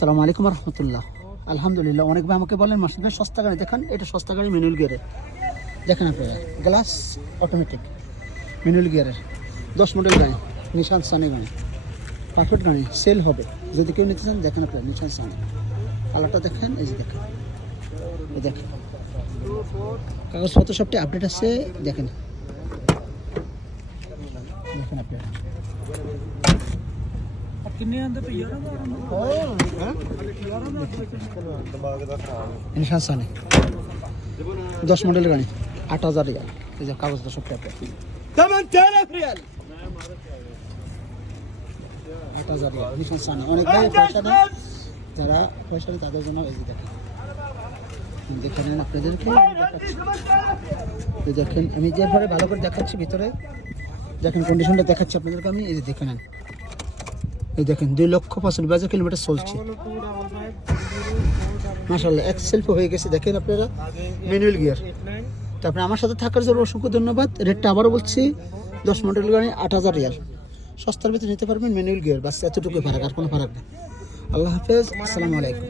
আসসালামু আলাইকুম রহমতুল্লাহ। আলহামদুলিল্লাহ। অনেক ভাই আমাকে বলেন মাসুদ ভাই সস্তা গাড়ি দেখান। এটা সস্তা গাড়ি ম্যানুয়াল গিয়ারের, দেখেন আপনারা গ্লাস অটোমেটিক ম্যানুয়াল গিয়ারের 10 মডেল গাড়ি, নিশান সানি গাড়ি, পারফেক্ট গাড়ি, সেল হবে যদি কেউ নিতে চান। দেখেন আপনারা নিশান সানি কালারটা দেখেন, এই যে দেখেন, এই দেখেন কাগজপত্র সবটি আপডেট আছে। দেখেন দেখেন আপনারা নিশান সানি 10 মডেল গাড়ি, 8,000 রিয়াল। এই যে কাগজটা সবটি আপনার 8,000 রিয়াল নিশান সানি। অনেক ভাই পয়সা দেন, যারা পয়সা দেন তাদের জন্য এই যে দেখেন, দেখে নেন আপনাদেরকে দেখেন। আমি যেভাবে ভালো করে দেখাচ্ছি ভিতরে দেখেন, কন্ডিশনটা দেখাচ্ছি আপনাদেরকে আমি। এই যে দেখে নেন, এই দেখেন 2,65,000 কিলোমিটার চলছে মাশাআল্লাহ। এক সেলফ হয়ে গেছে দেখেন আপনারা, ম্যানুয়াল গিয়ার। তারপরে আমার সাথে থাকার জন্য অসংখ্য ধন্যবাদ। রেটটা আবারও বলছি, 10 মডেল গাড়ি 8,000 রিয়াল, সস্তার ভিতরে নিতে পারবেন ম্যানুয়াল গিয়ার। বাস এতটুকু ফারাক, আর কোনো ফারাক নেই। আল্লাহ হাফেজ, আসসালামু আলাইকুম।